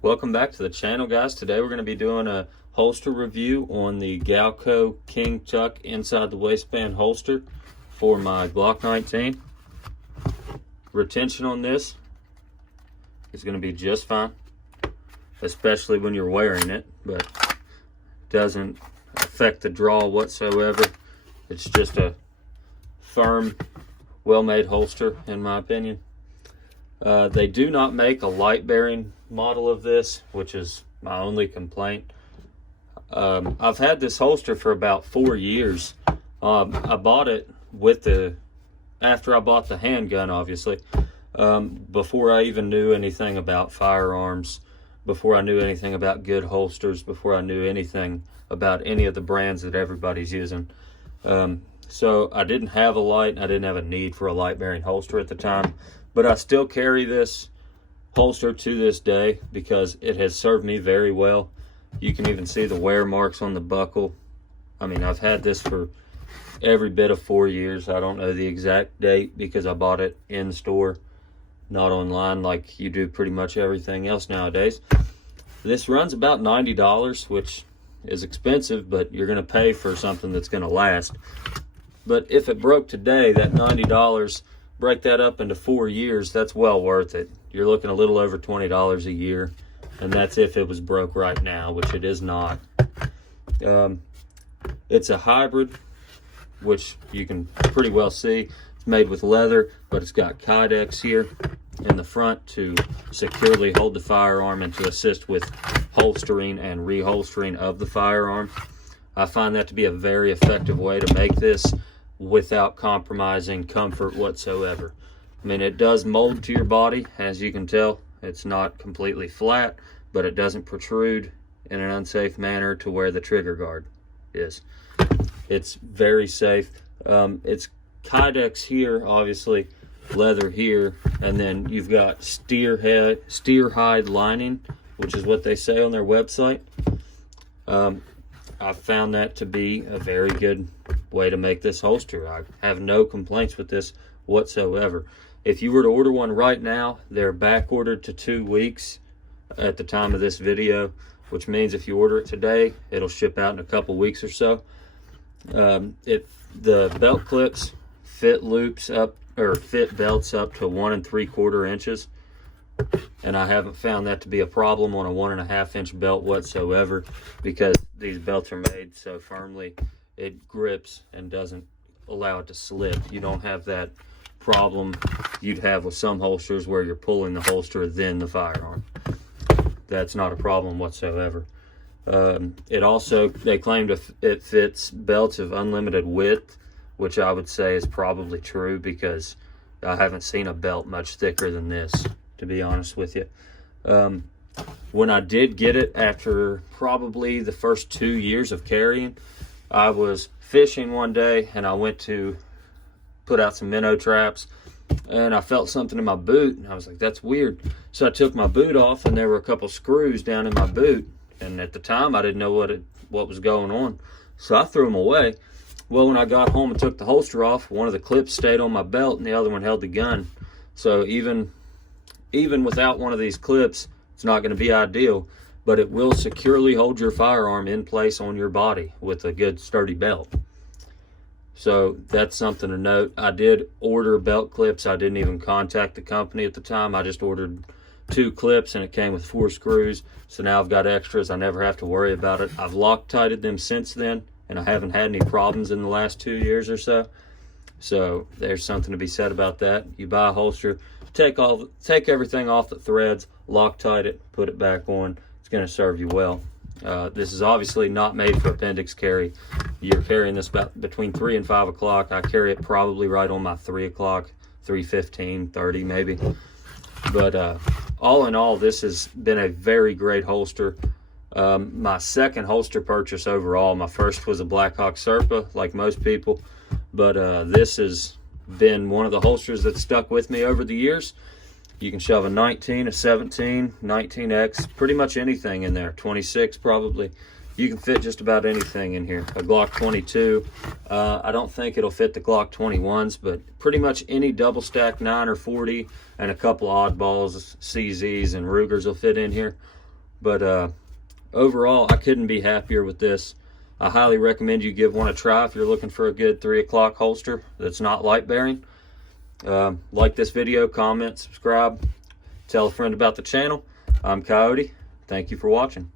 Welcome back to the channel, guys. Today we're going to be doing a holster review on the Galco Kingtuk inside the waistband holster for my Glock 19. Retention on this is going to be just fine, especially when you're wearing it, but doesn't affect the draw whatsoever. It's just a firm, well-made holster in my opinion. They do not make a light bearing model of this, which is my only complaint. I've had this holster for about 4 years. I bought it after I bought the handgun, obviously, before I even knew anything about firearms, before I knew anything about good holsters, before I knew anything about any of the brands that everybody's using. So I didn't have a light, I didn't have a need for a light bearing holster at the time, but I still carry this holster to this day because it has served me very well. You can even see the wear marks on the buckle. I mean, I've had this for every bit of 4 years. I don't know the exact date because I bought it in store, not online like you do pretty much everything else nowadays. This runs about $90, which is expensive, but you're going to pay for something that's going to last. But if it broke today, that $90, break that up into 4 years, that's well worth it. You're looking a little over $20 a year, and that's if it was broke right now, which it is not. It's a hybrid, which you can pretty well see. It's made with leather, but it's got kydex here in the front to securely hold the firearm and to assist with holstering and reholstering of the firearm. I find that to be a very effective way to make this without compromising comfort whatsoever. I mean, it does mold to your body, as you can tell. It's not completely flat, but it doesn't protrude in an unsafe manner to where the trigger guard is. It's very safe. It's kydex here, obviously, leather here, and then you've got steer hide lining, which is what they say on their website. I found that to be a very good way to make this holster. I have no complaints with this whatsoever. If you were to order one right now, they're back ordered to 2 weeks at the time of this video, which means if you order it today, it'll ship out in a couple weeks or so. The belt clips fit belts up to 1 3/4 inches, and I haven't found that to be a problem on a 1.5 inch belt whatsoever, because these belts are made so firmly it grips and doesn't allow it to slip. You don't have that problem you'd have with some holsters where you're pulling the holster then the firearm. That's not a problem whatsoever. They claim it fits belts of unlimited width, which I would say is probably true, because I haven't seen a belt much thicker than this, to be honest with you. When I did get it, after probably the first 2 years of carrying, I was fishing one day and I went to put out some minnow traps, and I felt something in my boot, and I was like, that's weird. So I took my boot off, and there were a couple screws down in my boot, and at the time I didn't know what was going on, so I threw them away. Well, when I got home and took the holster off, one of the clips stayed on my belt and the other one held the gun. So even without one of these clips, it's not going to be ideal, but it will securely hold your firearm in place on your body with a good sturdy belt. So that's something to note. I did order belt clips. I didn't even contact the company at the time. I just ordered 2 clips and it came with 4 screws. So now I've got extras. I never have to worry about it. I've Loctited them since then, and I haven't had any problems in the last 2 years or so. So there's something to be said about that. You buy a holster, take everything off the threads, Loctite it, put it back on. It's going to serve you well. This is obviously not made for appendix carry. You're carrying this about between 3 and 5 o'clock. I carry it probably right on my 3 o'clock, 3:15, 30 maybe. But all in all, this has been a very great holster. My second holster purchase overall. My first was a Blackhawk Serpa, like most people, but this has been one of the holsters that stuck with me over the years. You can shove a 19, a 17, 19X, pretty much anything in there, 26 probably. You can fit just about anything in here. A Glock 22, I don't think it'll fit the Glock 21s, but pretty much any double stack 9 or 40 and a couple oddballs, CZs and Rugers will fit in here. But overall, I couldn't be happier with this. I highly recommend you give one a try if you're looking for a good 3 o'clock holster that's not light bearing. Like this video, comment, subscribe, tell a friend about the channel. I'm Coyote. Thank you for watching.